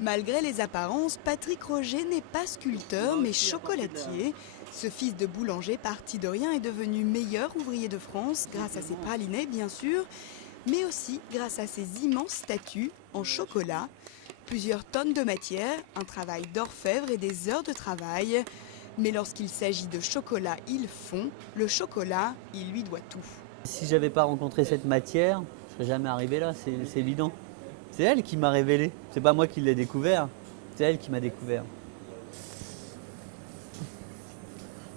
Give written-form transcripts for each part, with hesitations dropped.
Malgré les apparences, Patrick Roger n'est pas sculpteur mais chocolatier. Ce fils de boulanger parti de rien est devenu meilleur ouvrier de France grâce à ses pralinés bien sûr, mais aussi grâce à ses immenses statues en chocolat. Plusieurs tonnes de matière, un travail d'orfèvre et des heures de travail. Mais lorsqu'il s'agit de chocolat, il fond. Le chocolat, il lui doit tout. Si j'avais pas rencontré cette matière, je serais jamais arrivé là, c'est évident. C'est elle qui m'a révélé, c'est pas moi qui l'ai découvert, c'est elle qui m'a découvert.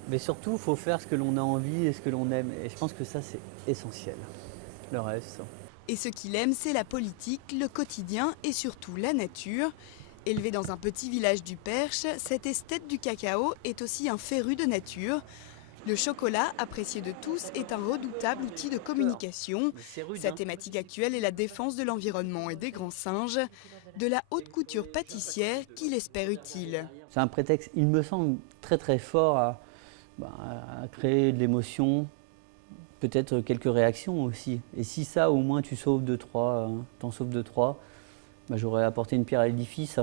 Mais surtout, il faut faire ce que l'on a envie et ce que l'on aime. Et je pense que ça, c'est essentiel. Le reste. Et ce qu'il aime, c'est la politique, le quotidien et surtout la nature. Élevé dans un petit village du Perche, cet esthète du cacao est aussi un féru de nature. Le chocolat, apprécié de tous, est un redoutable outil de communication. Sa thématique actuelle est la défense de l'environnement et des grands singes, de la haute couture pâtissière qu'il espère utile. C'est un prétexte, il me semble, très très fort à créer de l'émotion, peut-être quelques réactions aussi. Et si ça, au moins, tu sauves t'en sauves deux, trois, j'aurais apporté une pierre à l'édifice.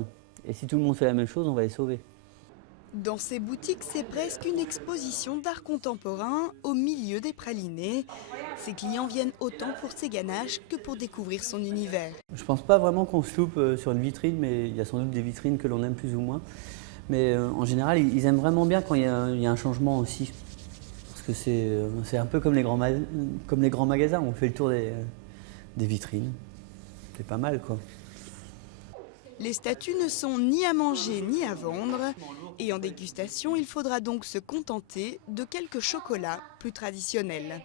Et si tout le monde fait la même chose, on va les sauver. Dans ces boutiques, c'est presque une exposition d'art contemporain au milieu des pralinés. Ses clients viennent autant pour ses ganaches que pour découvrir son univers. Je pense pas vraiment qu'on se loupe sur une vitrine, mais il y a sans doute des vitrines que l'on aime plus ou moins. Mais en général, ils aiment vraiment bien quand il y a un changement aussi. Parce que c'est un peu comme les grands magasins, on fait le tour des vitrines. C'est pas mal, quoi. Les statues ne sont ni à manger ni à vendre. Et en dégustation, il faudra donc se contenter de quelques chocolats plus traditionnels.